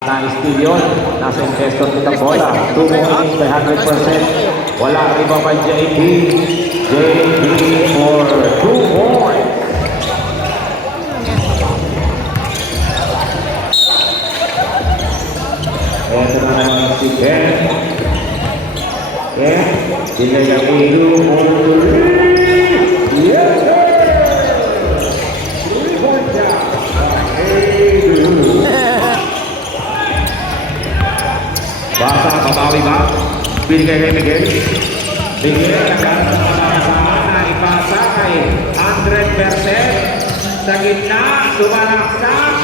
Na-steal yun. Nasa investor kitang bola. 2 points by 100%. Wala iba pa JP. JP for 2 points. Ito na naman si Ben. Ben. Sinagay Ilu for 3. Yes, sir! 3 points down. Basa, babawi ba? Binigay kay Miguel. Miguel, nagkakasamaan na ipasa kay 100%. Sa gitna, sumalaksak.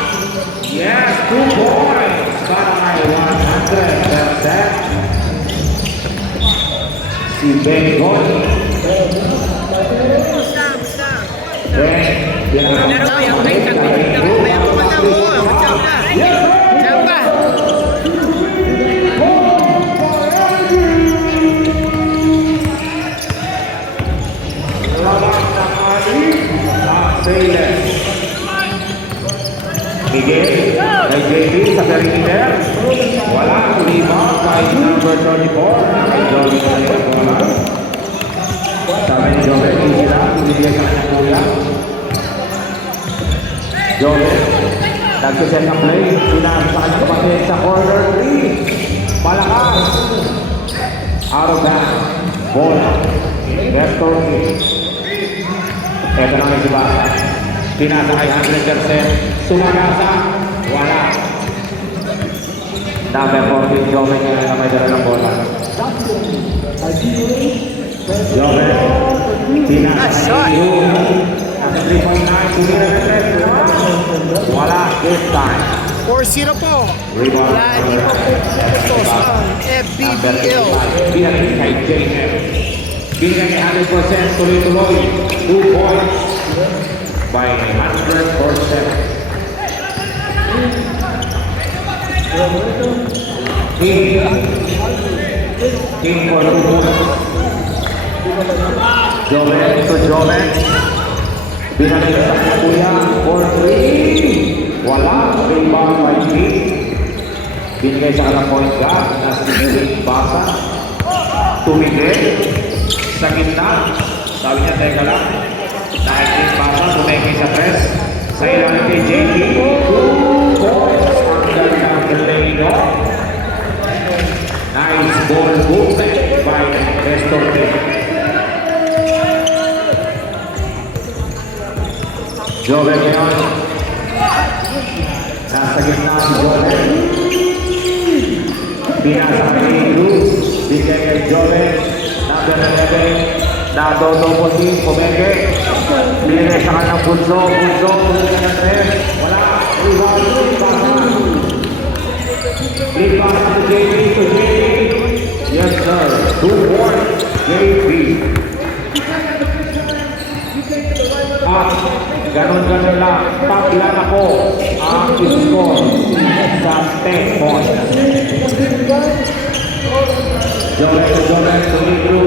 Yes, 2 points para kay 100%. Si Bengon. Miguel, kay JP sa perimeter. Wala, lima kay number 34. Kay Joey na rin ang bola. Sabi ni Joey, hindi lang, binigyan sa kanyang kuya. Joey, nagsiset ang play. Pinasa sa kanyang kapatid sa corner 3. Malakas. Out of bounds. Bola. Left corner. Ito na may sibasa. Pinasa kay 100%. Sumagasa. Wala. Number 14, Joven yung may dala ng bola. Joven. Pinasa kay Nasa 3.9. Wala this time. 4-0 po. Wala, hindi po puputos ang FBBL. Pinagin kay JF. Binigay kay 100%. Tuloy-tuloy. 2 points. By 100%. King for 2 points. Joven to Joven. Binigay sa kuya for 3. Wala. Rebound by King. Binigay sa kanang point guard na si Basa. Tumigil. Sa gitna. Sabi niya, teka lang. Dahil King Basa, tumigil sa press. Sa ilang kay JP. 2 points. Ang ganda ng Delano. Nice ball movement by Nestor Team. Joven ngayon. Nasa gitna si Joven. Pinasa kay Ilu. Bigay kay Joven. Number 11. Nadodo po si Pomenge. Binigay sa kanyang Bunso. Bunso. Binigay ng 3. Wala. Rebound. Rebound to JP. To JP. Yes sir. 2 points. JP. At ganun-ganun lang. Tabla na po ang score sa 10 points. Joven to Joven. To Ilu.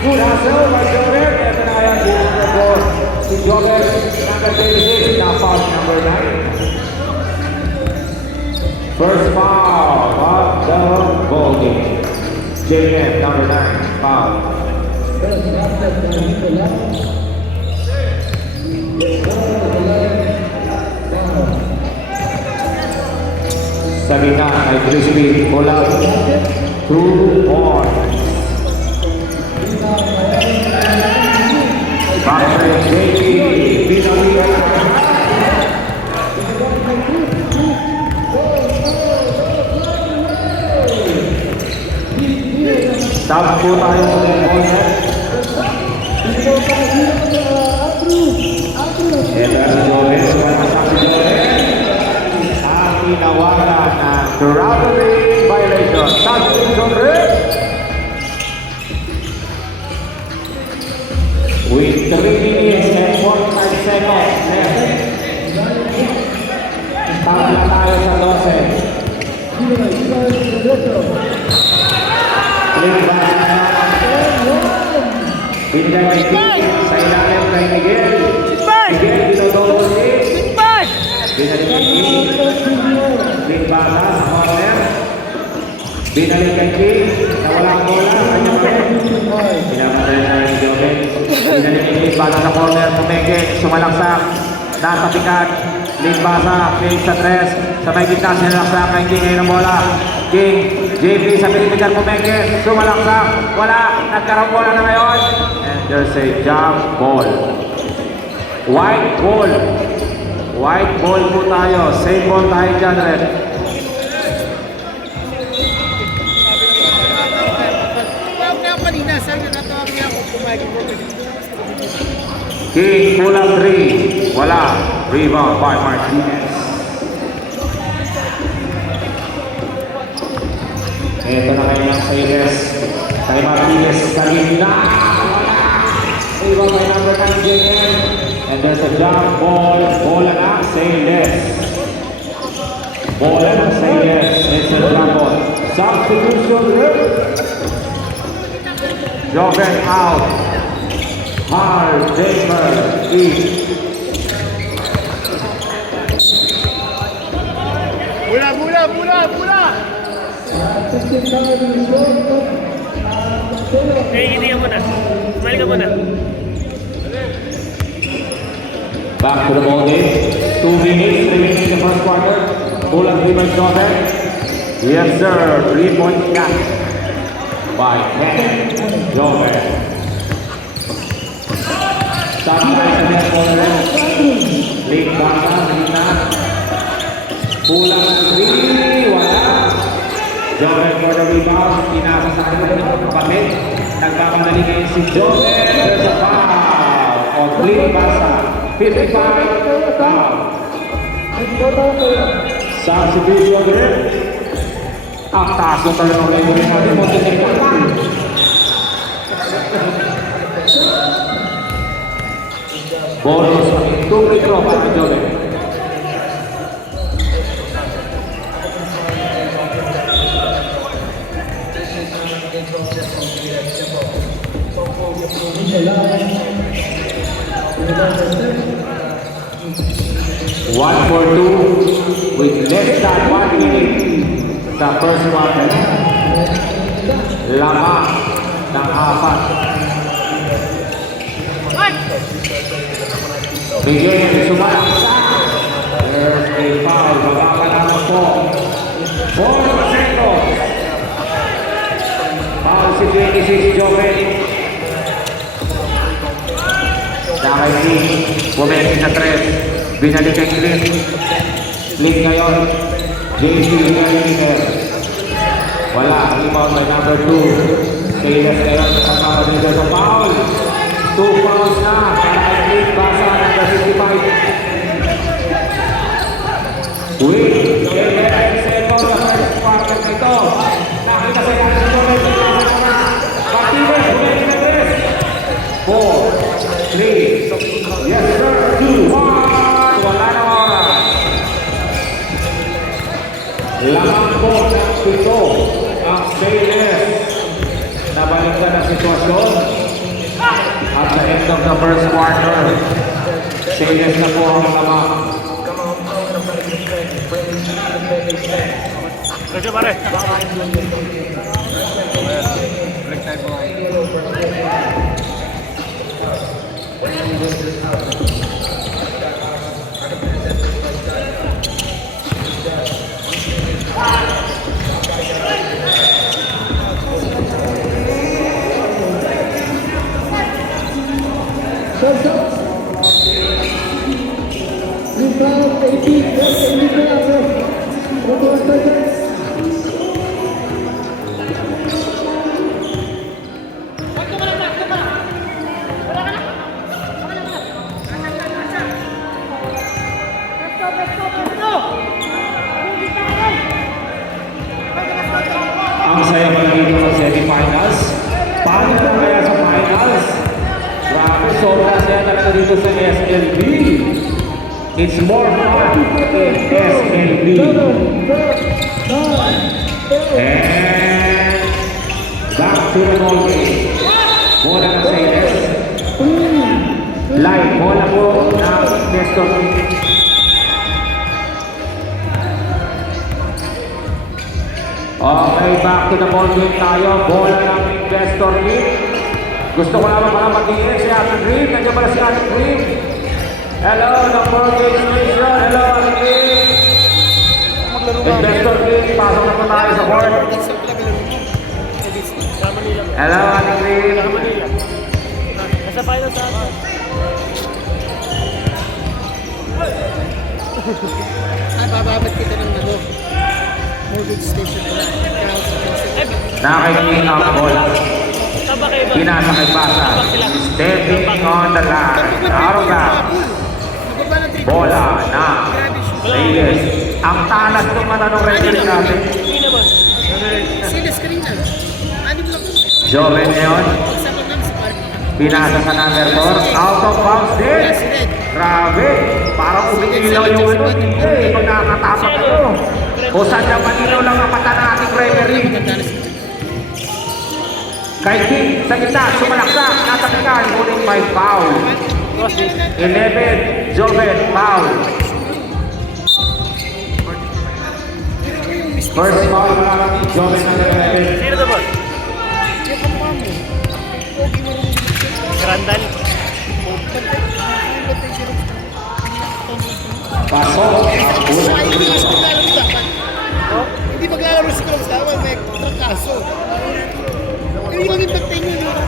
Good hustle by Joven. Ito na yan si Joven. Number 36. Now foul number 9. First foul of the ball game. JF number 9. Foul. Sabina ay Crispy. Bola. 2 points. Patrick JP. Stop po tayo sa corner. Ito ang Joven. Ang tinawagan ng robbery violation. Stop po Joven. With 3 minutes and 45 seconds left. Tabla tayo sa 12. Click basa naman. Binigay kay King. Sa ilalim kay Miguel. Miguel, dinodouble kick. Binalik kay King. Click basa sa corner. Binalik kay King. Nawala ang bola. Kanya pa rin. Pinamatay na rin si Joven. Binalik kay King. Basa sa corner. Pumeke. Sumalaksak. Nasa pikat. Click basa. King sa tres. Sa may gitna. Sinalaksak kay King. Ngayon ang bola. King. JP sa perimeter. Pumeke. Sumalaksak. Wala. Nagkaroon bola na ngayon. And there's a jump ball. White ball. White ball po tayo. Same ball tayo dyan, Red. King, kulang 3. Wala. Rebound by Martinez. Ito na kayo ng Sayles. Kay Martinez sa gitna. Rebound by number 9, JM. And there's a jump ball. Bola na, Sayles. Bola na, Sayles. It's a jump ball. Substitution rip. Joven out. Hardaker in. Bula! Hindi ka muna. Kumali ka muna. Back to the ball game. 2 minutes remaining in the first quarter. Kulang Rebound Joven. Yes sir. 3 points cut by 10. Joven. Sabi tayo sa net corner. Late basa, gitna. Kulang ng 3. Wala. Joven for the rebound. Inasa sa kanya ng kapatid. Nagkamadali ngayon si Joven. There's a foul. O late basa. 55 foul. Substitution rin. Ang taas ng talagang memory natin. Montenegro lang. Bonus kami. 2 free throw para Joven. One for 2 with less than 1 minute sa first quarter. Lamang ng 4. Bigyan sumalaksak. There's a foul. Bababa naman po. 4 seconds. Foul si 26 Joven. Dahil si Bumeki sa 3. Binalik kay Cliff. Cliff ngayon. JC Cliff. Wala. Rebound by number 2. Sayles ngayon. Kasama din sa foul. 2 fouls na. Kaya Cliff basa number 55. Wait. Sayles. Second sa first quarter nito. Nakita sa kanya ito. Martinez. Bumeki sa 3. 4. 3. Yes sir. 2. 1. Wala na oras. Lamang po ng 7 ang Sayles. Nabalikan ang sitwasyon. At sa end of the first quarter, Sayles na po ang lamang. Kasi pare. Ang saya pala dito sa semifinals. Paano na kaya sa finals? Grabe, sobrang saya talaga dito sa SLB. It's more fun in SLB. And Back to the ball game. Bola ng Sailors. Live, bola po ng Nestor. Okay, back to the ball game tayo. Bola ng Investor League. Gusto ko naman para mag-iin si Ate Green. Nandiyan pala si Ate Green. Hello, ng ball game station. Hello, Ate Green. Investor League, pasok na po tayo sa board. Hello, Ate Green. Nasa final sa akin. Bababad kita ng mortgage station na Nakaking ang bola. Taba kayo ba? Pinasakay pasa. Stepping on the line. Aroga. Bola na Sailors. Ang talas ng mananong referee natin. Hindi naman. Silas kanina. Anim lang. Joven Neon. Pagsapag namin sa park. Pinasa sa number 4. Out of bounds din. Grabe. Parang umiilaw yung ano. Hindi. Pag nakakatapak ito. O saan na manilaw lang ang mata ng ating referee. Kay King sa gitna. Sumalaksak. Natapikan. Ngunit may foul. 11. Joven. Foul. First foul na lang ni Joven na 11. Sino to, boss? Randall. Pasok. Hindi maglalaro si Coach Tama, may trangkaso. Hindi maging pagtayin yun.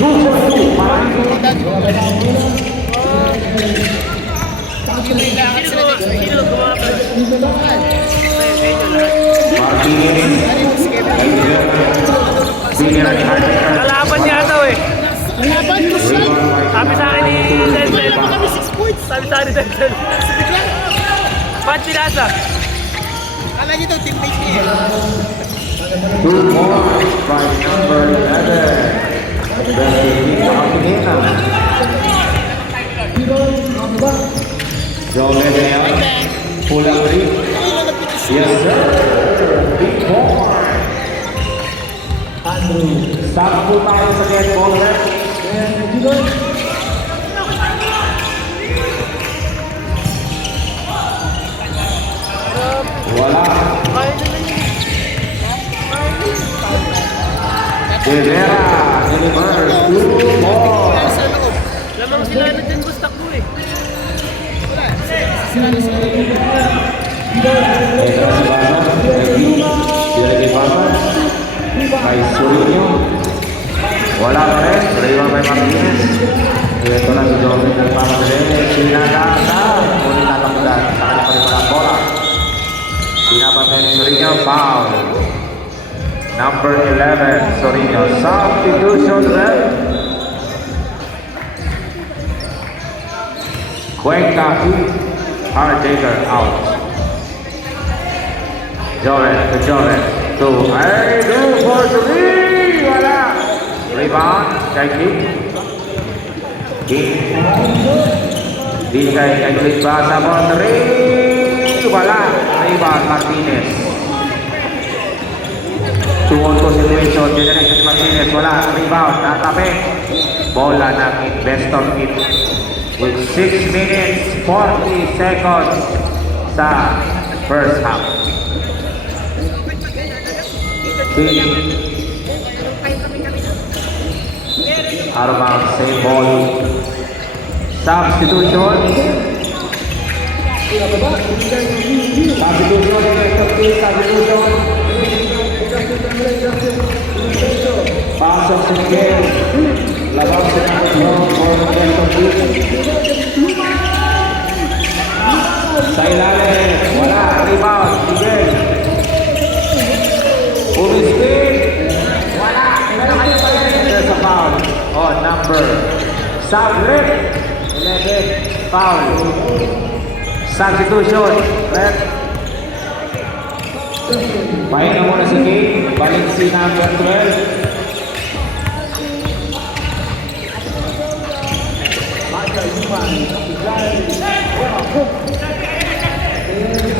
Two for two. Maraming Sino gumapal? Martinez. Senior Carter. Kalaban niya ito eh. Laban ko siya. Sabi sa akin ni Denzel. Wala kami 6 points. Sabi sa akin ni Denzel. Bigla. Ba't pinasa? Kala niyo daw teammate niya. Two more by number 11. Best Martinez. Joven Leon. Pulang rin. Yes sir. Big four. Start po tayo sa net ball rep. Wala. Rivera, deliver, 2 more. Sa loob. Lamang sila na din gusto ko eh. Wala. Sila na sila. Ito si Basa, sila kay Basa, kay Surino. Wala pa rin, Raywan by Martinez. Ito na si Joven ng Pamagalene, sinagasa. Ngunit natapudan, sa kanya pa rin palang bola. Pinapatay ni Surino, foul. Number 11, Surino, substitution red. Cuenca, Hardtaker out. Joven to Joven to Aidu for 3. Wala. Rebound kay King. King. Binigay kay Luis Basa mo 3. Wala. Rebound Martinez. 2-on-2 situation. Generation si Martinez. Wala. Rebound. Natabi. Bola ng Investor Kit. With 6 minutes 40 seconds sa first half. Out of bounds, same ball. Substitution. Substitution. Pasok si Miguel. Labang sa number 1 for sa ilalim. Wala. Rebound. Miguel. Umispin. Wala. There's a foul on number Sabret. 11. Foul. Substitution. Red. Pahinga muna si King. Balik si number 12.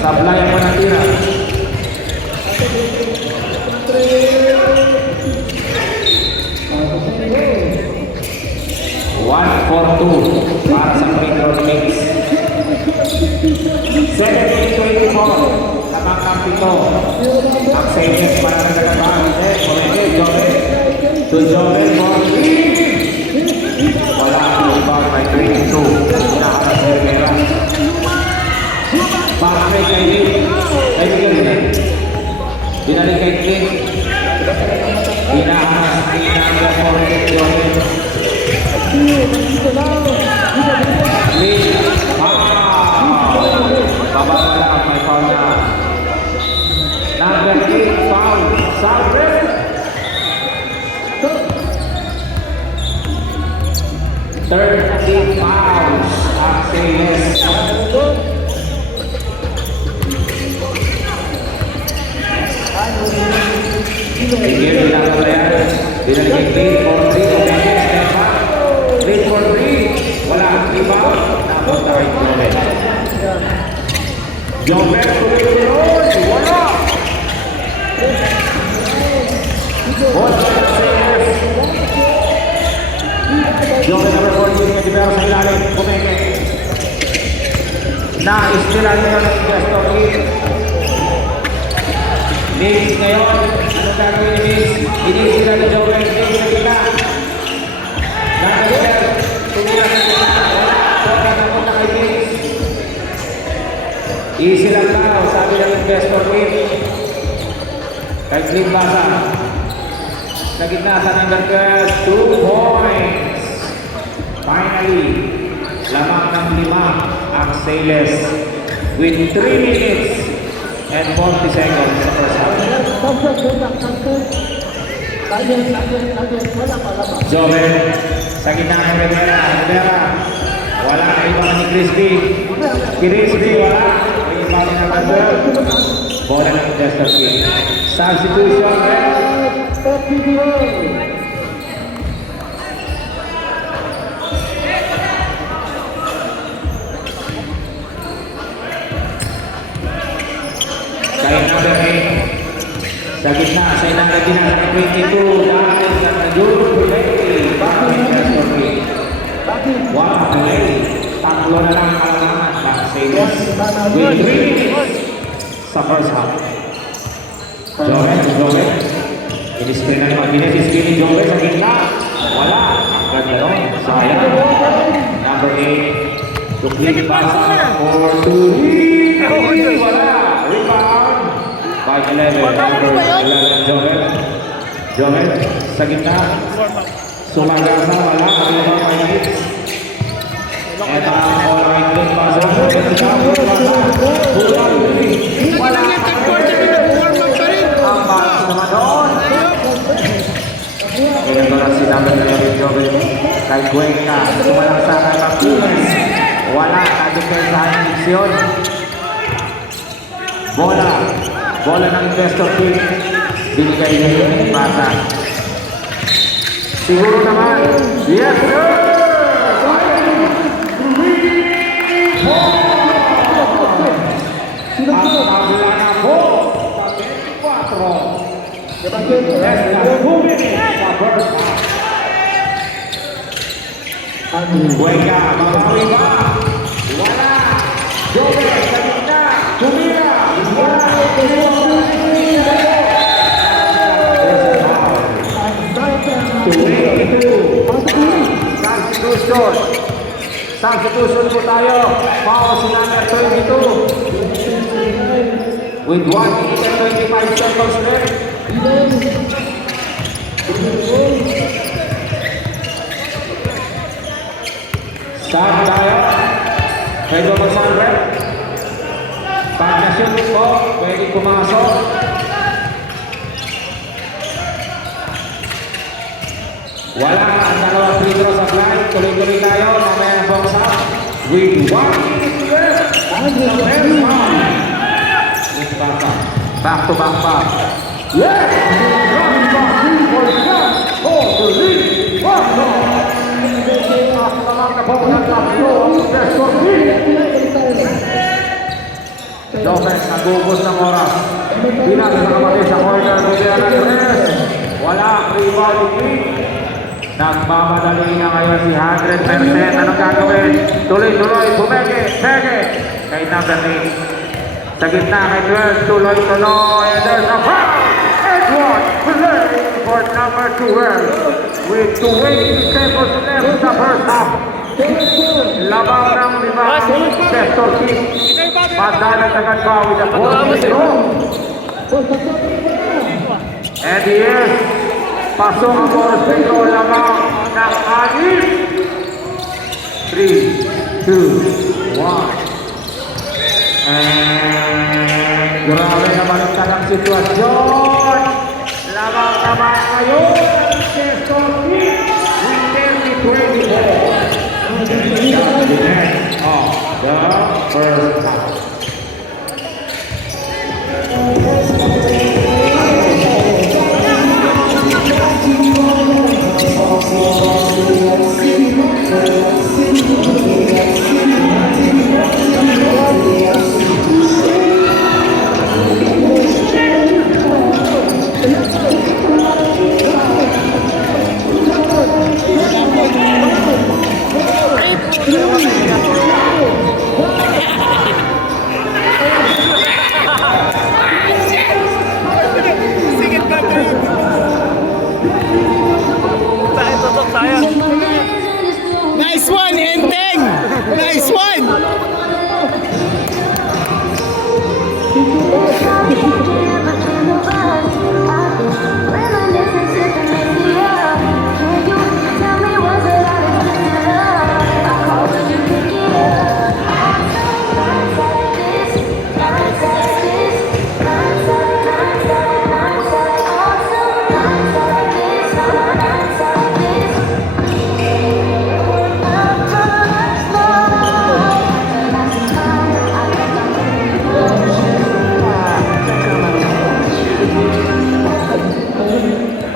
Sablay mo na tira. One for two para sa free throw mix. 17-24. Lamang ng pito. Ang Saints para sa katabahan. Komende, Joven. To Joven for three. Wala. Rebound by 22. Hinaharap si Rivera. Bakit kay Lee? Kay Miguel. Binalik kay Lee. Hinaharap ni Nangya for Joven. Lee. Baba na lang, may foul na. Number 8, foul. Sabre. 13 fouls. Axeles. Sige, ginagawa yan. Dinagigit for 3. Lead for 3. Wala. Rebound. Napunta kay Joven. Joven tuloy-tuloy. Wala. Bola sa Axeles. Joven number 14 na Divero sa ilalim. Kumenge. Na-istilan nyo ng investor lead. Mix ngayon. Ano gagawin ni Mix? Inisila ni Joven. Mix sa gila. Nagalitan. Tumila sa gila. Wala na punta kay Mix. Easy lang daw. Sabi ng investor lead. Kay Clip Basa. Sa gitna sa number 12. 2 points. Finally, lamang ng 5 ang Sailors with 3 minutes and 40 seconds sa first half. Joven, sa gitna ng Rivera, wala na ibang ni Crispy. Crispy, wala. May ibang ng number 12. Bola ng Investor King. Substitution, kaya number 8 sa gitna sa inangga din sa 22 dahil sa Najur Play bakit Investor King wala play tatlo na lang kailangan ng Sailors with 3 minutes sa first half. Joven in-screen na ni Martinez, in-screen ni Joven sa gitna wala ang ganda nun sayang number 8 Dukli pasa for 2 wala rebound by 11 number 11 Joven sa gitna sumagasa wala rebound by 8 at ang all-right din pasa wala ang bakas naman doon pinagalan si number 11 Joven kay Cuenca sumalaksakan ng Martinez wala kadepensahan ng diksyon bola ng Investor King binigay niya yung bata siguro naman yes sir ang pagla na po sa 24 less than 2 minutes sa first half Cuenca mabawi ba wala Joven sa gitna tumira wala Substitution po tayo. Foul si number 22. With 1 minute and 25 seconds left. Start tayo. Pwede mag-100. Pag na-shoot po, pwede pumasok. Wala ang dalawang free throw sa flight. Tuloy-tuloy tayo. Mamaya ang box up. With 1 minute left. Ang sa first half. Back to back pass. Yes! Running back 3 for shot. For the lead. Joven, nagugos ng oras. Pinasa sa kapatid sa corner. Bigyan ng press. Wala. Rebound kick. Nagmamadali na ngayon si 100%. Anong gagawin? Tuloy-tuloy. Bumeke. Pege. Kay number 8. Sa gitna kay 12. Tuloy-tuloy. And there's a foul. Edward play for number 12. With 20 seconds left sa first half. Labang ng limang sector kick. Madalang agad ba with a 4-0. And yes, pasok ang oras dito, lamang ng 6. 3, 2, 1. And grabe na baliktad ang sitwasyon. Lamang naman ngayon, sector kick with 20-24. That's the end of the first half. Tayo, tutok tayo. Nice one, Enteng! Nice one!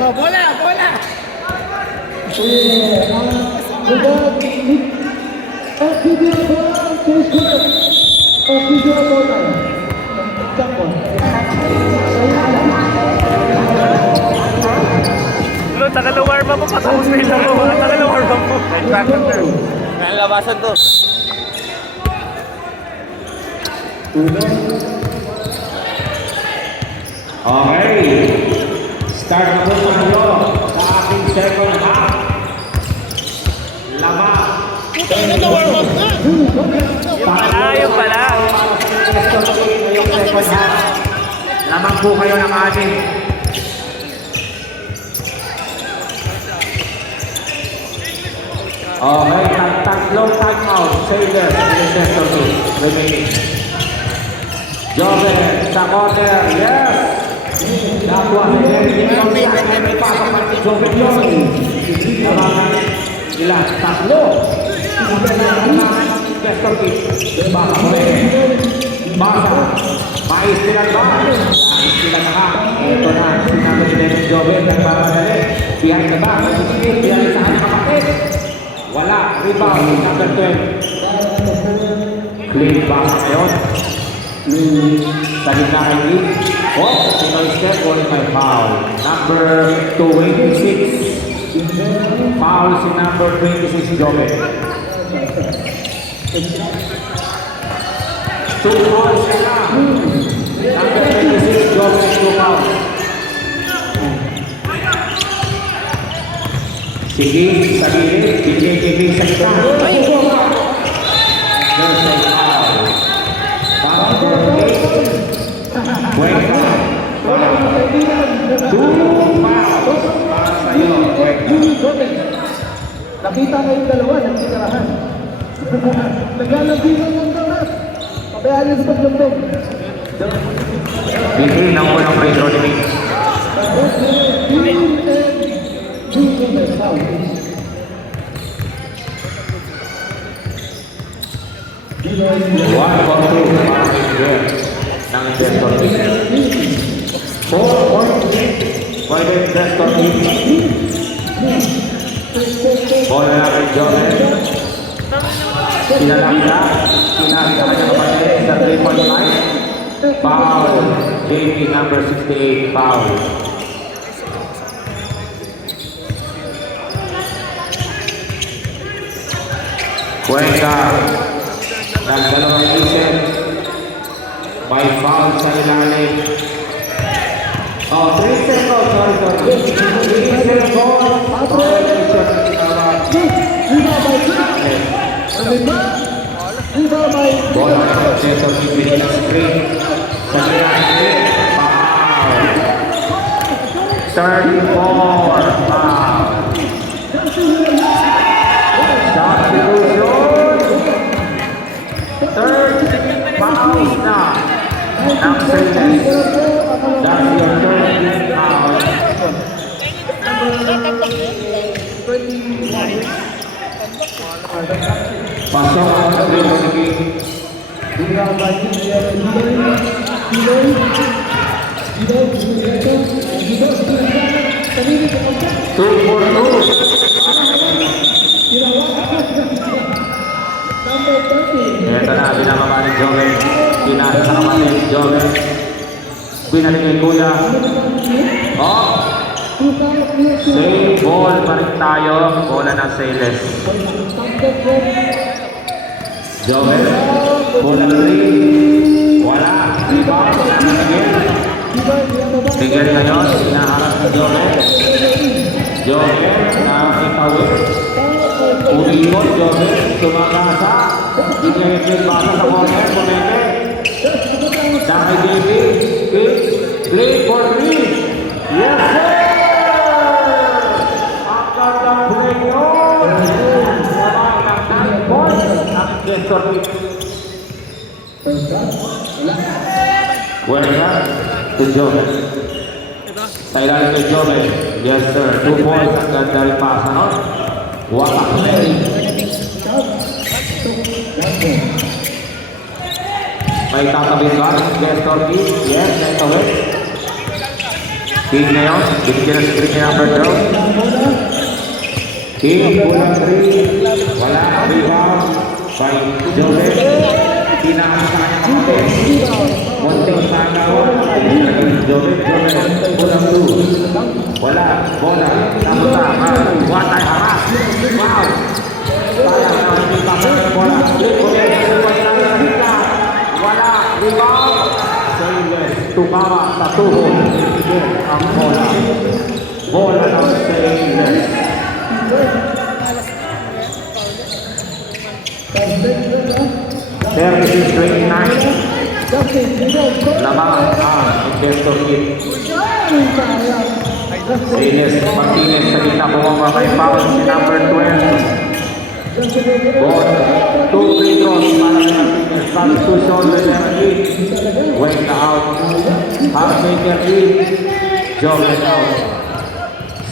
Oh, bola, bola! Lo, tagal-warm up mo. Patapos na yung laro. Tagal-warm up mo. Kaya labasan to. Okay. Start na po tayo sa ating second half. Lama. Yung pala. Ngayong second half. Lamang po kayo ng ating. Okay, tatlong time out. Sailor in the sector 2 remaining. Jove sa corner. Yes! Nakuha si Henry Jones. May pasok pa si Jove Jones. Naman nila tatlo. Sector 2. Baka mo Basa. Mais nila ba? Mais nila na. Ito na. Sinabi ni Henry Jove. Nagmamadali. Behind the back. Behind sa kanyang kapatid. Wala, rebound, number 12. Clean back ngayon. Sa gitna kay Lee. Oh, Pinoy step, only my foul. Number 26. Foul si number 26, Jove. 2 fouls sila. Number 26, Jove, 2 fouls. Sige, sa gilid, bigay sa gitna. Nakita ngayong dalawa, nagtitirahan. Naglalagbigan ng dapat. Pabayaan niyo sa paglambog. Bigay ng unang free throw ni Mix. One for two, ng investor team. 4 points for the investor team. Bola na kay Jove. Sinalakta, sinakita kanya kapatid sa 3-point line. Foul. JP number 68, foul. Cuenca. Nagdalawang isip. May foul sa ilalim. Oh, 3 seconds. Sorry. 3 seconds. Bola ng Cesar Kipin sa screen. Sa ilalim. Foul. 34. Foul. Substitution. Third foul na. Ng Celeste. That's your third foul. Pasok ang sabihin mo sige. 2-4-2. Ito na, binababa ni Joven. Pinasa sa kapatid, Joven. Pinalik kay Kuya. Oh! Same ball pa rin tayo. Bola ng Sales. Joven. Bola 3. Wala. Rebound. Tigil ngayon. Hinaharap ni Joven. Joven. Nakakitawid. Umikot. Joven. Sumagasa. Tingnan basa sa corner. Pumete. Dahil David. Play for 3. Yes, sir! Ang gandang play yun! Sabang ng 9 points ang Gestor Pitt. Cuenca to Joven. Sa ilalim kay Joven. Yes, sir. 2 points ang ganda rin pasa, no? Watak play. May tatabing ba? Gestor Pitt. Yes, may tawid. King na yun. Binigyan na screen niya number 12. King, kulang 3. Wala. Rebound by Joven. Tinakas sa kanya kapatid. Munting sangawon. Joven. Kulang 2. Wala. Bola. Namunta. Watay haras. Wow. Sayang na hindi pasang ng bola. Wala. Rebound. Tumawa sa tuhod. Ang bola. Bola ng Sales. Services 29. Lamang ang Gestor Pitt. Sales Martinez sa gitna bumaba may foul si number 12. Ball. 2 free throws para sa Martinez. Substitution with Emily. Cuenca out. Halfmaker in. Joven out.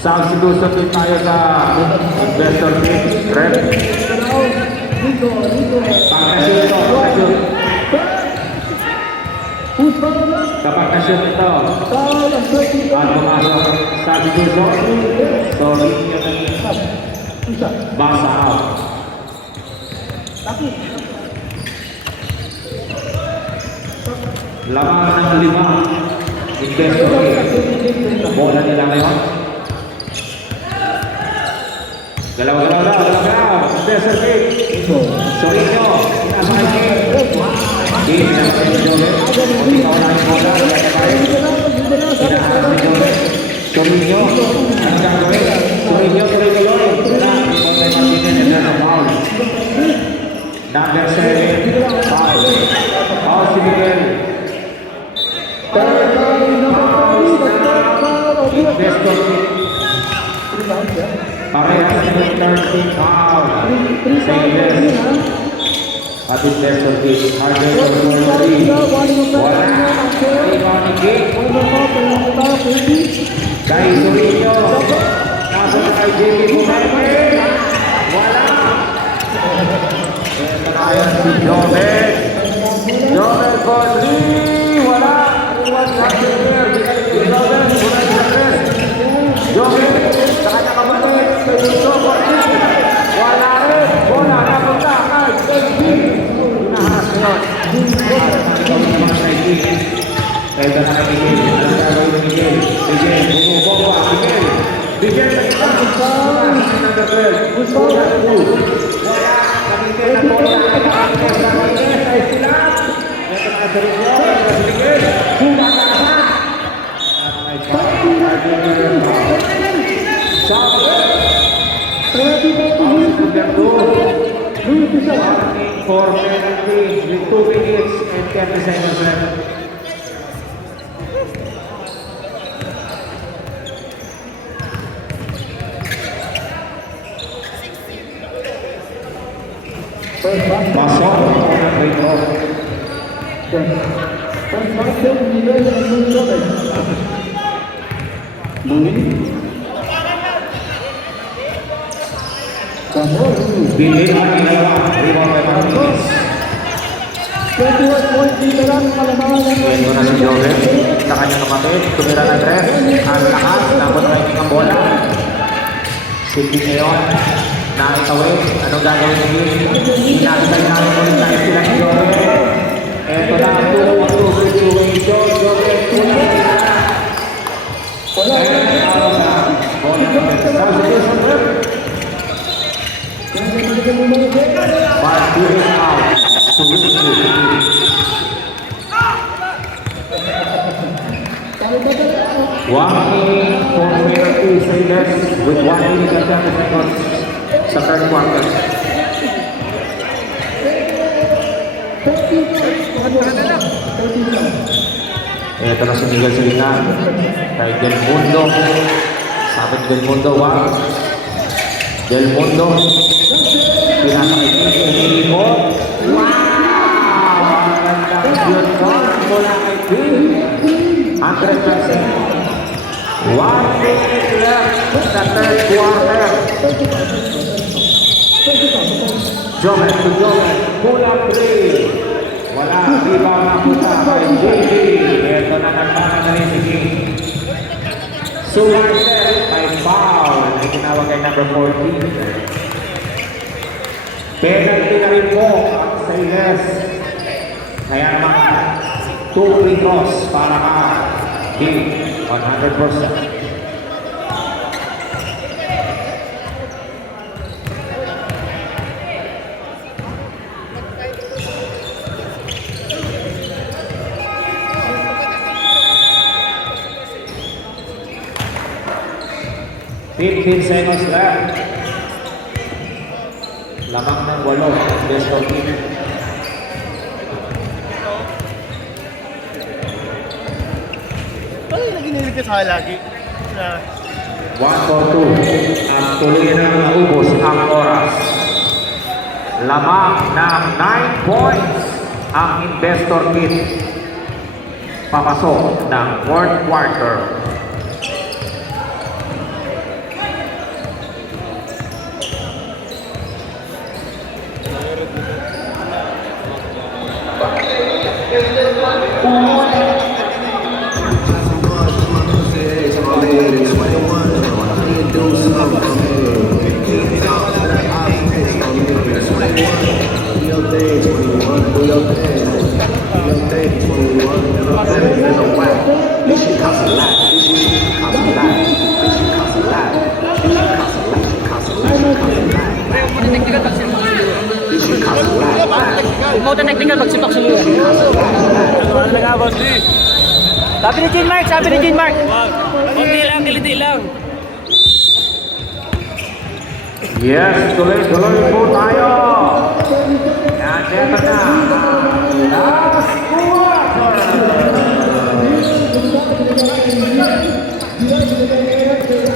Substitution din tayo sa Gestor Pitt. Rep. Pagkasyon ito. Kapag nasyon ito at pumasok substitution, so hindi nyo naging basa out. Lamang ng 5 Gestor Pitt. Bola nila ngayon. Galaw. Gestor Pitt. Sorino. Pinasakay. Hindi pinasakay ni Joven. Hindi ka wala yung bola. Pinaharap ni Joven. Sorino. Ang gagawin. Sorino. Number 7. Foul. Foul si Miguel. Gestor Pitt. Parehas ng 13 foul. Sales. At Gestor Pitt. Harder for 3. Wala. Rebound ni King. Kay Sorino. Nasa kay JP Bumete. Wala. Ito na yun si Joven. Joven for 3. Wala. Iwan sa akin here. Joven. Joven. Sa kanya kapatid. Sorino for 3. Wala rin. Bola. Napunta. Ay, JP. Inaharas yun. Para sa mga kaibigan. Miguel, bumubomba. Miguel. Miguel, number 12. Kulang 2. Wala. Kamite na bola. Kamite sa Miguel. Ay silat. Ito na sa Rizal. Ito si Miguel. Kulang na naman. At may warning for penalty with 2 minutes and 30 seconds left. Pasok ang free throw. Bilhin ang dalawa. Rebound by Martinez. 21 points dito lang, kalamangan ng Ito na si Joven. Sa kanyang kapatid. Tumira ng 3. Ang lakas. Tapos training ang bola. Silbi ngayon. Nakitawin. Anong gagawin ni Gil? Inakitay namin ulit na sila ni Joven. Ito na ang 2-2 situation. Joven. Wala. Substitution rep. Martinez out. One minute for penalty Sailors with 1 minute and 30 seconds sa third quarter. Ito na si Miguel Salina kay Del Mundo. Sabi ni Del Mundo, wow. Del Mundo. Pinakaitin yung hinihon. Wow! Magandang yun doon mula kay Bill. 100%. 1 minute left sa third quarter. Joven to Joven. Kulang 3. Wala. Rebound na punta kay JB. Ito na nagpana na rin si King. Sumarcel by foul. Ay tinawag kay number 14. Penalty na rin po ang Sailors. Kaya naman 2 free throws para ka King 100%. Fifteen seconds left. Lamang ng 8. Best of team. Ano yung naginilig ka sa akin lagi? 1-4-2 at tuloy na naubos ang oras. Lamang ng 9 points ang investor kit. Papasok ng fourth quarter. Mo technical pagsipak sa iyo. Ano na nga boss? Sabi ni Jean Mark, sabi ni Jean Mark. Konti lang, kiliti lang. Yes, tuloy-tuloy po tayo. Yan, eto na. Last quarter.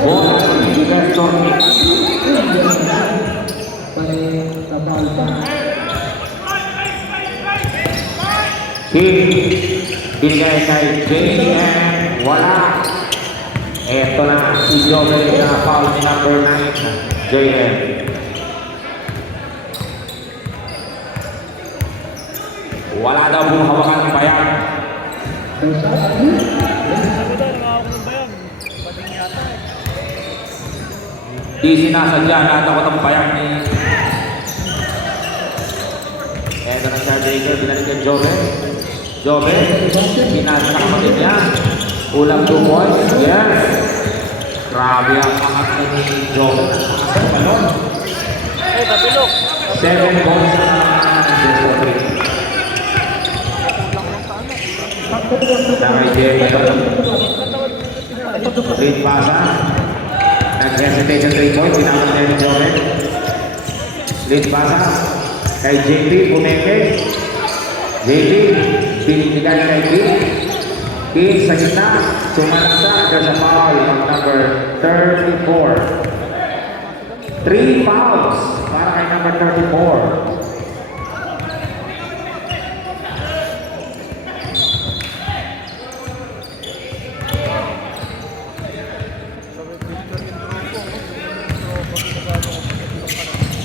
Bola ng investor kit. King, binigay kay JM, wala. Eto na si Joven na foul ni number 9, JM. Wala daw pong hawakan ng bayan. Di sinasadya na ako ng bayan ni eto na Charles Baker, binalik kay Joven. Joven, pinasa sa kapatid niya. Ulang 2 points. Yes. Grabe ang angat na ni Joven. Balon. Eh, tapilok. 7 points na Destor. Kay Jerry. Lead pasa. Nag-hesitate sa 3 points. Pinamang na ni Joven. Lead pasa. Kay JP. Pumeke. JP. Binitigan kay King. King sa gitna. Sumansa. There's a foul on number 34. 3 fouls para kay number 34.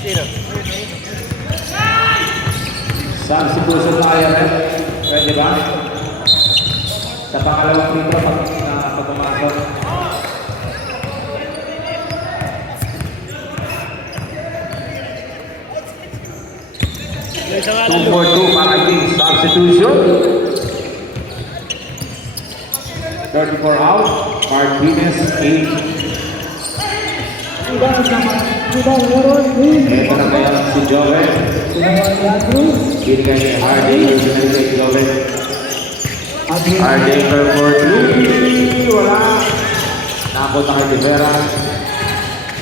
Sino? Substitution tayo rin. Pwede ba? Sa pangalawang dito pag pumasok. May isang 2 for 2 para King. Substitution. 34 out. Martinez 8. Sudah meron ni Ito na kaya si Joven. Binigay ni Hardy. Binigay ni Joven. Hardy for 3. Wala. Napunta kay De Vera.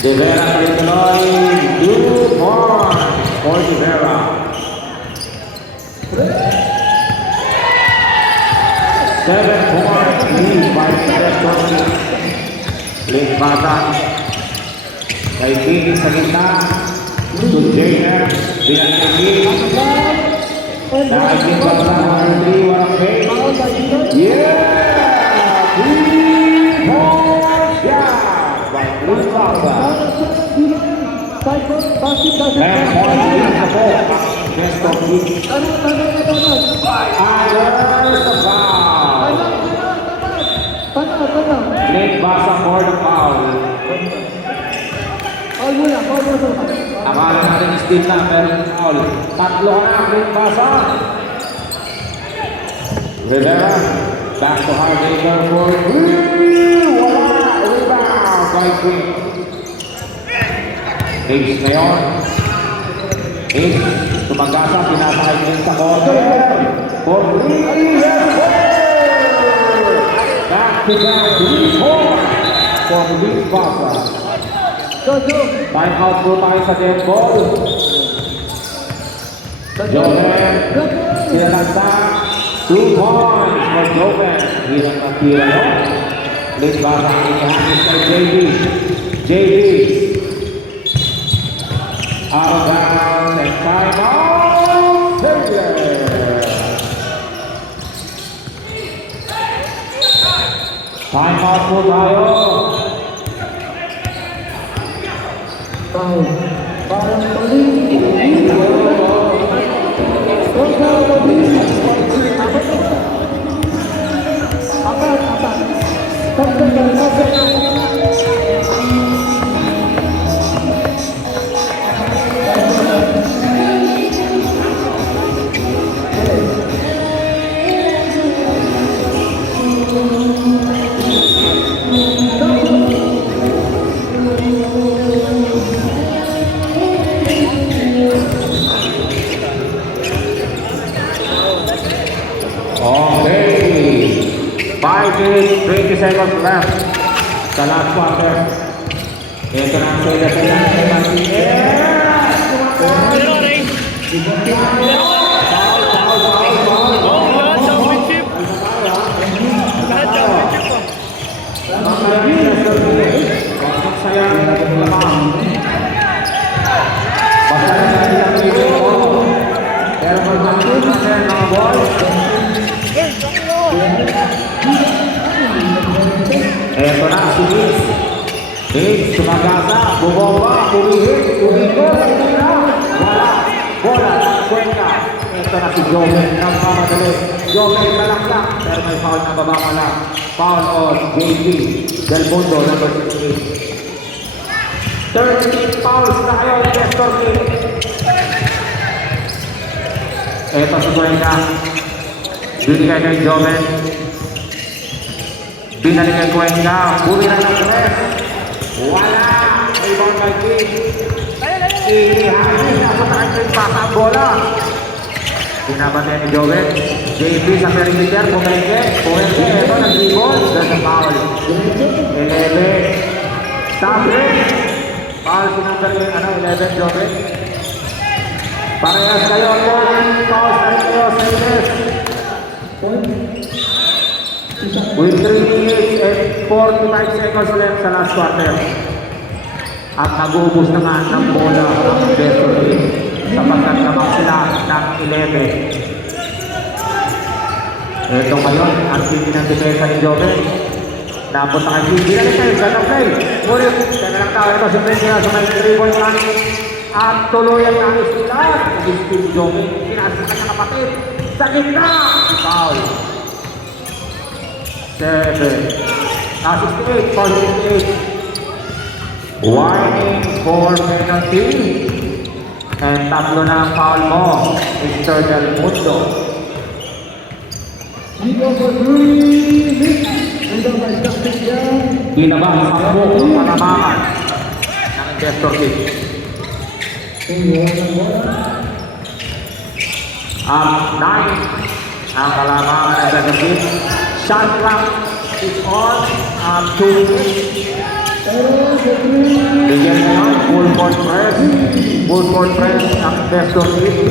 De Vera kay Tuloy. 2 points for De Vera. 7 points lead by Destor. Lead bata. Kay King sa gitna. To Jainer. Bilang kay King. Nakaikin pa sa 3. Walang pay. Yeah! 3 points! Yeah! By Blue Bata. 10 points lead na po ang Destor King. Ayers sa foul. Late basa for the foul. Akala natin steal na, pero yung foul. Tatlo ka na, late basa. Rivera, back to Hardacre for 3. Wala, rebound by King. Ace ngayon. Ace, tumagasa, pinasakay din sa corner. For 3, yes, sir! Back to back, 3 points for Luis Basa. Time out po tayo sa dead ball. Joven, sinalagta. 2 points for Joven. Hirap ang tira yun. Luis Basa, inihagis kay JB. JB. Out of bounds and time out. Taylor. Time out po tayo. Parang paling. Okay. 5 minutes, 20 seconds left. Sa last quarter. Ito na ang sila sa yan. Pero rin. Oh, lahat championship. Lahat championship pa. Pero pag-akit sa mga boys. Eto na si Hicks. Hicks, sumagasa, bumomba, umihit, umikot, wala, bola, Cuenca. Eto na si Joven, nagmamadali. Joven kalakla, pero may foul na baba pala. Foul on JP Del Mundo, number 16. 13 fouls na kayo, Destor King. Eto si Cuenca. Binigay kay Joven. Binalik kay Cuenca. Bumira ng press. Wala. Rebound by King. Ihihangin na po tayo yung pasa ang bola. Binabantay ni Jovet. JP sa perimeter. Pumelke. Ito nag-rebound. There's a foul. 11. Stop it. Foul sinanggal yung 11 Jovet. Parehas kayo. Foul sa rin kayo sa Ines. With 3 minutes and 45 seconds left sa last quarter. At nag-uubos na nga ng bola ang Destor Team sapagkat naman sila ng 11. Ito ngayon, ang tindi ng depensa ni Joven. Napunta kay Steve. Binalik kayo, ganda play. Ngunit, teka lang tao, ito si Prince na sa may 3-point run. At tuluyan na ang sila. Steve Joven, pinasa sa kanyang kapatid. Sa gitna, foul. 68, foul 68. Warning for penalty. And tatlo na ang foul mo, Mr. Del Mundo. Kinabang ang buong panamangan ng Destor Team. Up 9 ang kalamangan ng Destor Team. Shot clock is on. 2 minutes. Bigyan ngayon, full court press. Full court press ang Destor Team.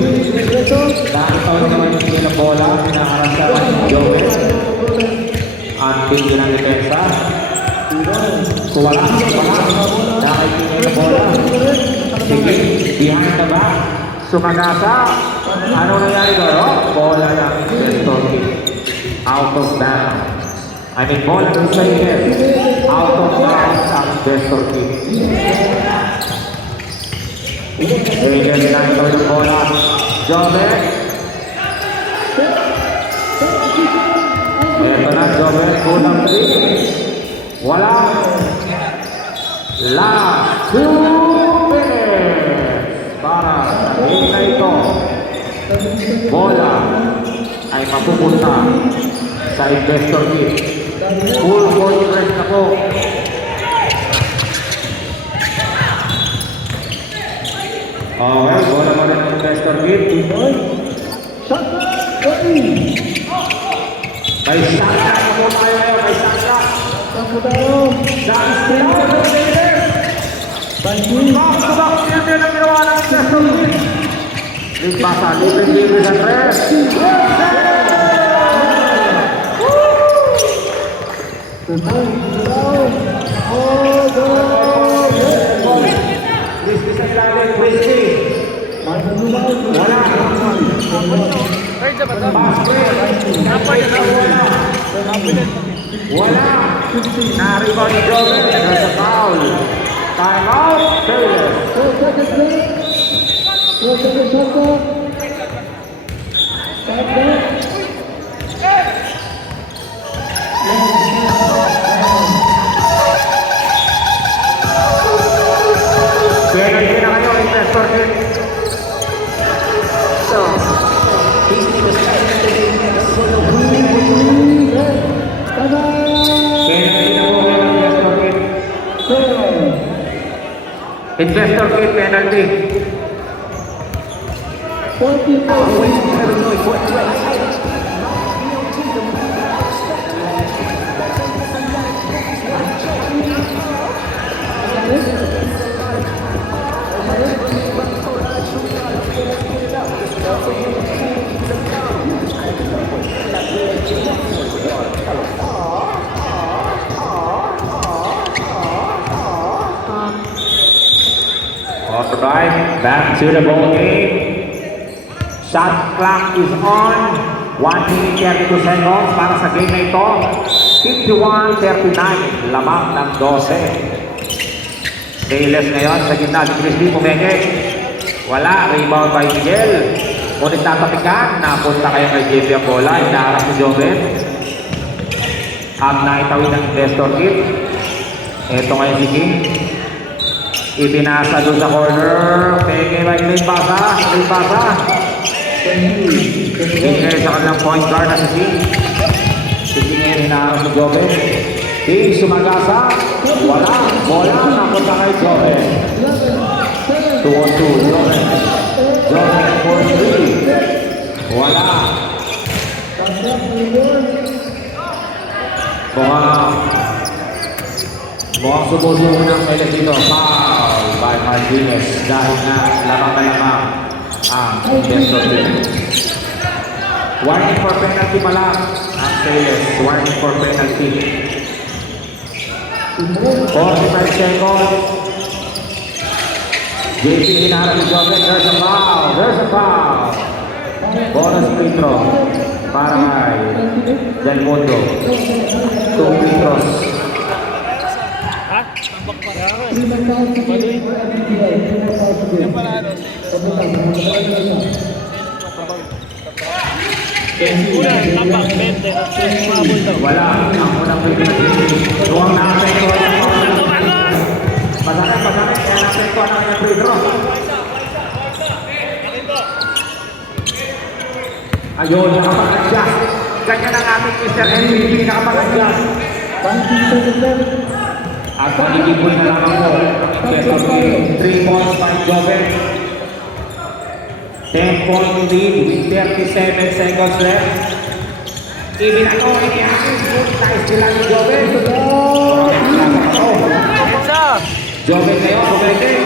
Nakita ko naman yung sila bola. Pinaharap sa Joel. Ang tingin ng depensa. Kuwala. Nakita yung bola. Sige, behind the back. Sumagasa. Ano nangyari doon? Bola ng Destor Team. Out of bounds. I mean, bola ng Sayer. Out of bounds ang Destor Team. Bigyan nila ito yung bola. Joven. Ito na, Joven. Kulang 3. Wala. Last 2 minutes. Para sa game na ito. Bola ay mapupunta sa Destor Team. Full court press na po. Okay, bola mo rin ng Destor Team. May shot na po tayo ngayon. May shot na. Sa screen ko ng leader. Back-to-back leader ang ginawa ng Destor Team. Limpasa, libre sa press. Whiskey sa ilalim, whiskey. Wala. Basket. Wala. Na-rebound ni Joven. There's a foul. Time out. Taylor. Penalty na kayo, Destor Team. So, penalty na po kayo, Destor Team. Destor Team penalty. Alright, back to the ball game. Shot clock is on. 1 minute 32 seconds para sa game na ito. 51-39, lamang ng 12. Bayless ngayon sa gitna si Crispy Pumenge. Wala, rebound by Miguel. Ngunit tatapikan, napunta kayo kay JP ang bola. Hinaharap si Joven. Ang naitawid ng Destor Team. Ito ngayon si King. Ipinasa doon sa corner. Penge by Limpasa. King sa kanilang point guard na si King. Si King ngayon hinaharap si Joven. Team Sumagasa, wala. Bola napunta kay Joven. 2-on-2, Joven. Joven for 3. Wala. Mukhang sumusunod ng kailan dito. Foul by Martinez dahil na lamang ang Destor team. Warning for penalty pala ang Sailors. Warning for penalty. 45 seconds. JP hinaharap ni Joven. There's a foul. There's a foul. Bonus free throw para kay Del Mundo. 2 free throws. Wala. Ang unang free throw. Huwag na-apekto. Masakit. Kaya na-apekto ang kanyang free throw. Ayun, nakapag-adjust. Ganyan ang ating Mr. MVP, nakapag-adjust. At magiging point na lamang po. Investor team, 3 points by Joven. 10-point lead with 37 seconds left. Ibinato ni Hakim. Good nice sila ni Joven. Joven ngayon, pumete.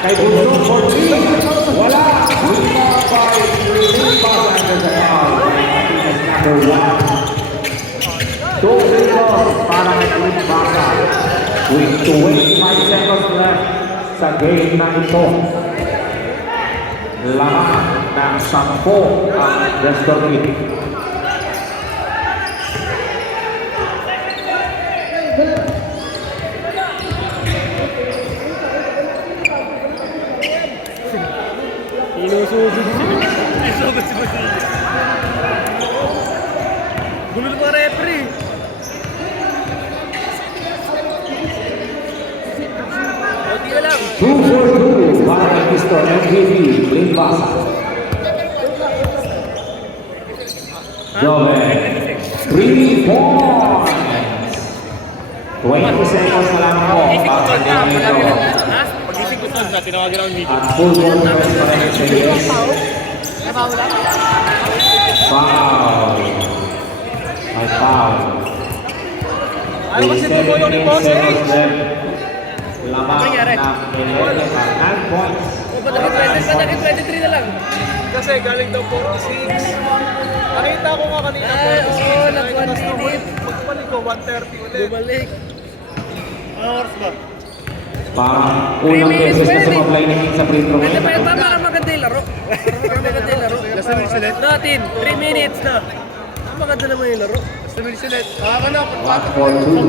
Kay Bunso, 14. Wala. Rebound by Rebound under the foul. Martinez number 1. 2 rebounds para kay Limbasa. With 25 seconds left sa game na ito. Lamang ng 10 ang Destor team. Gulul mga referee. Hindi na lang. 2-4-2 para kay Mr. MVP Limbasa. Joven, 3 points. 20 seconds na lang po para kay Dito. Pag-isip ko sa tinawagan ang meeting. At full bonus para kay Sayes. Foul. Ay foul. Ayaw kasi tumoy yung boss, seconds left. Lamang ng 9 points. Padagin 23 na lang. Kasi galing daw 46. Nakita ko nga kanina 46. Oo, nag-1 minute. Pagpalik ko, 130 ulit. Bumalik. Anong oras ba? Parang unang beses na sumablay na sa free throw. Pwede pa yun ba para maganda yung laro? Para maganda yung laro. Last minute ulit? Natin, 3 minutes na. Maganda naman yung laro. Last minute ulit. Ka na, 1-4-2.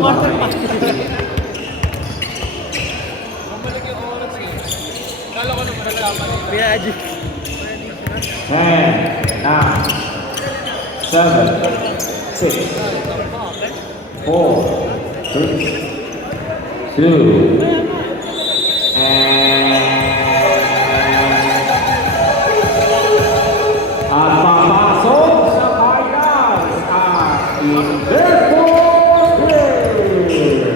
bumalik yung oras eh. Kala ko naman nalaman. Piaji. 10, 9, 7, 6, 4, 3, 2, at papasok sa finals ang Destor team.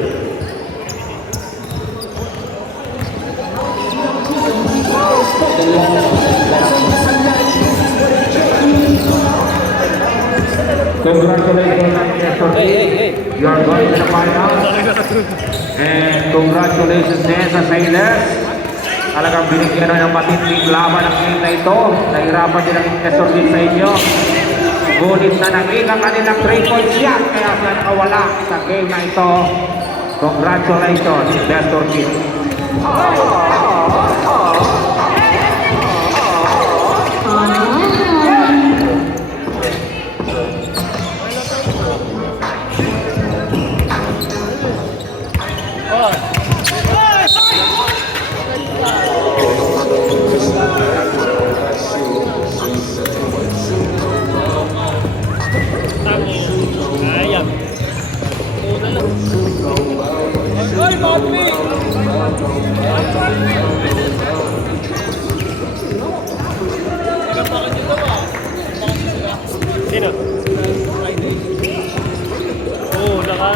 Congratulations, Destor team. You are going to the finals. And congratulations din sa Sailors. Talagang binigyan ng matinding laban ang game na ito. Nahirapan din ang Destor team sa inyo. Ngunit na naging ang kanilang 3-point shot. Kaya sila nakawala sa game na ito. Congratulations, Destor team. Ayan. Ay, Bobby! Sino? Oo, naka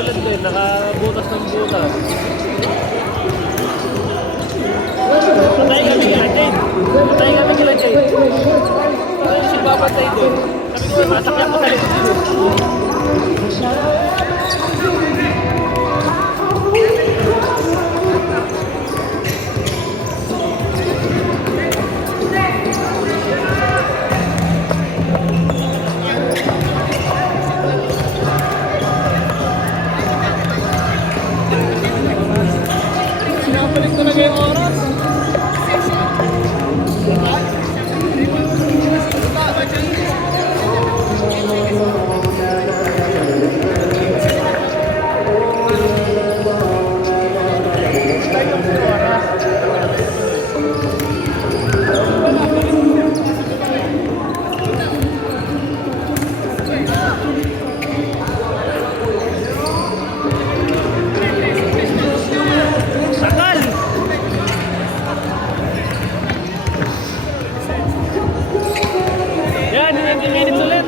ulit ko eh, nakabutas ng butas. Patay kami kila Jade. Patay kami kila Jade. Patay si papatay doon. Sabi ko, masakyan ko sa likod dito. Sinabalik talaga yung oras. Sakal! Yan, 20 minutes ulit.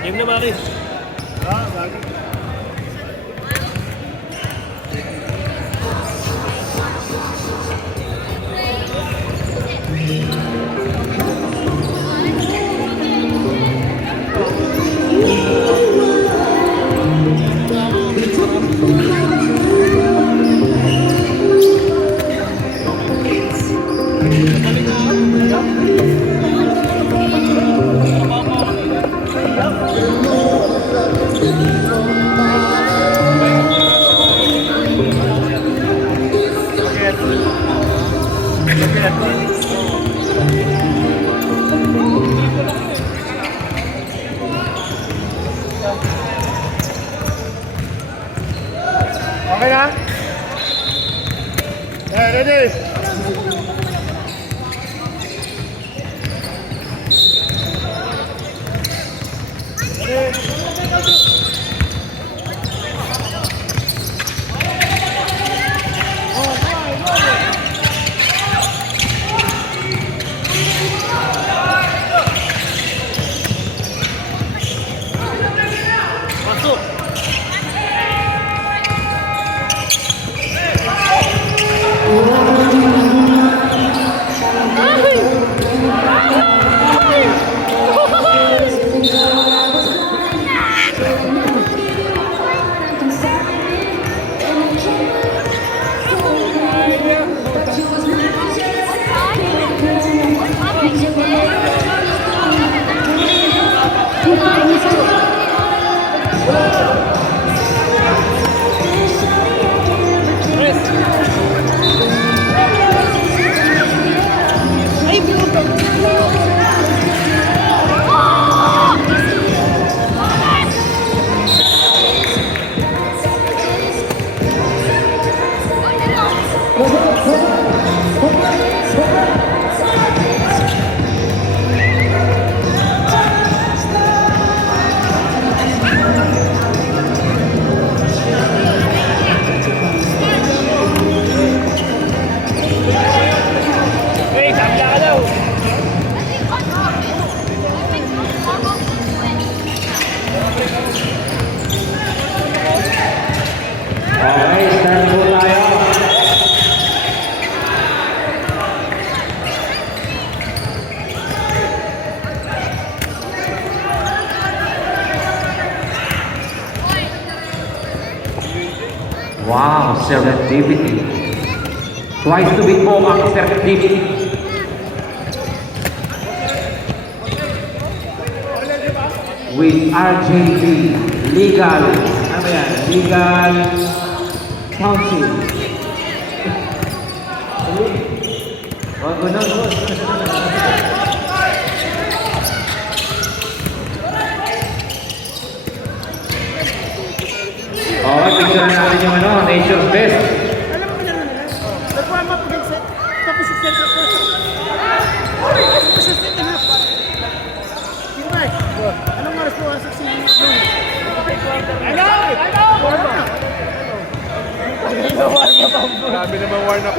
Game na, Maki. Okay na? Yeah, ready? Masuk. Okay, start po tayo. Wow, serendipity. Twice to beat po ang serendipity. With RJD Legal, ano yan? Legal Council. Wag mo na, boss. Okay, picture na natin yung ano, nature's best. Alam mo na naman. Nagkuha mo pag set. Tapos yung set up person. Tapos yung set up. Kimay, anong oras po ang 16 minutes? Hello! Hello! Grabe naman warm up.